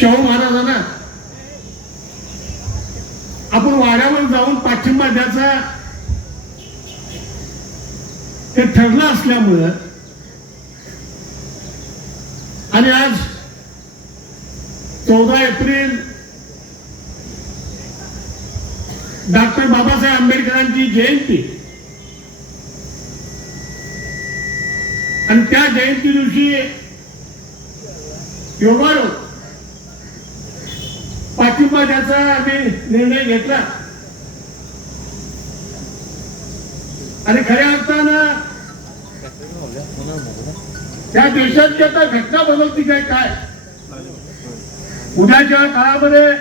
शाहू महाराजांना. आपण वाड्यावर जाऊन पाठिंबा द्यायचा. हे ठरलं असल्यामुळं आणि आज चौदा एप्रिल डॉक्टर बाबासाहेब आंबेडकरांची जयंती. आणि त्या जयंती दिवशी योगायोग पाठिंबा द्यायचा आम्ही निर्णय घेतला. आणि खऱ्या अर्थानं त्या देशात आता घटना बदलती काय काय? उद्याच्या काळामध्ये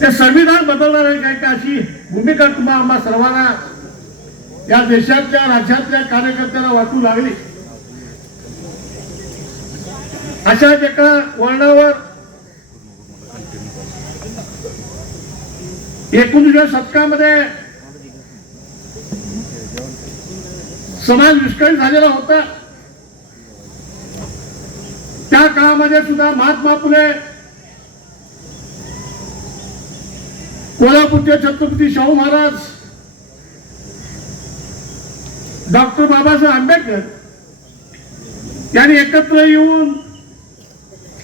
ते संविधान बदलणार आहे काय का अशी भूमिका तुम्हा आम्हा सर्वांना या देशातल्या राज्यातल्या कार्यकर्त्यांना वाटू लागली. अशाच एका वळणावर एकोणीसव्या शतकामध्ये समाज विस्कळीत झालेला होता. त्या काळामध्ये सुद्धा महात्मा फुले कोल्हापूरचे छत्रपती शाहू महाराज डॉक्टर बाबासाहेब आंबेडकर यांनी एकत्र येऊन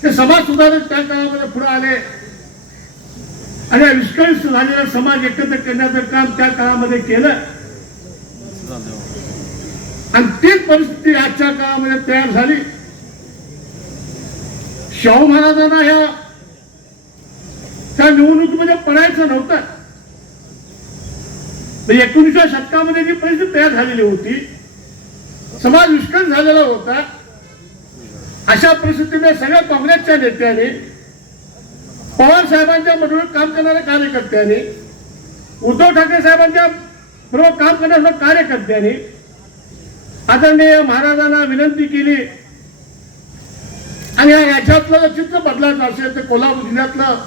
ते समाज सुधारक त्या काळामध्ये पुढे आले. आणि या झालेला समाज एकत्र करण्याचं काम त्या काळामध्ये केलं. आणि तीच परिस्थिती आजच्या काळामध्ये तयार झाली. शाहू महाराजांना ह्या त्या निवडणुकीमध्ये पडायचं नव्हतं. तर एकोणीसव्या शतकामध्ये जी परिस्थिती तयार झालेली होती समाज विस्कळीत झालेला होता. अशा परिस्थितीने सगळ्या काँग्रेसच्या नेत्याने पवार साहेबांच्या बरोबर काम करणाऱ्या कार्यकर्त्यांनी उद्धव ठाकरे साहेबांच्या बरोबर काम करणाऱ्या कार्यकर्त्यांनी आदरणीय महाराजांना विनंती केली. आणि या राज्यातलं जर चित्र बदलायचं असेल तर कोल्हापूर जिल्ह्यातलं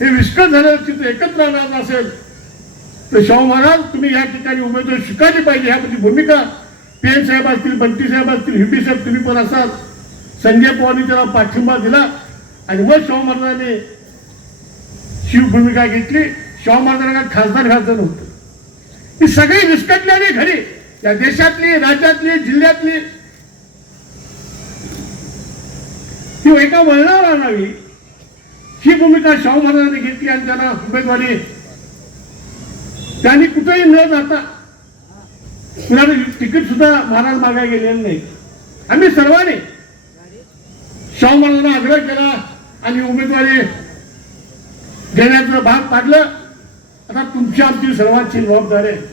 हे विस्कळ झालेलं चित्र एकत्र आणायचं असेल तर शाहू महाराज तुम्ही या ठिकाणी उमेदवार स्वीकारली पाहिजे ह्याची भूमिका पी एन साहेब असतील बंटी साहेब असतील हिंबी साहेब तुम्ही पण असाल संजय पवारनी त्याला पाठिंबा दिला. आणि मग शाहू महाराजांनी शिव भूमिका घेतली शाहू महाराजांना खासदार खासदार नव्हतं. ही सगळी विस्कटलेली घरी या देशातली राज्यातली जिल्ह्यातली. ती एका वळणावर आणावी ही भूमिका शाहू महाराजांनी घेतली आणि त्यांना उमेदवारी त्यांनी कुठेही न जाता कुणाला तिकीट सुद्धा महाराज मागायला गेलेलं नाही. आम्ही सर्वांनी शाहू महाराजांना आग्रह केला आणि उमेदवारी घेण्याचं भाग पाडलं. आता तुमची आमची सर्वांची जबाबदारी आहे.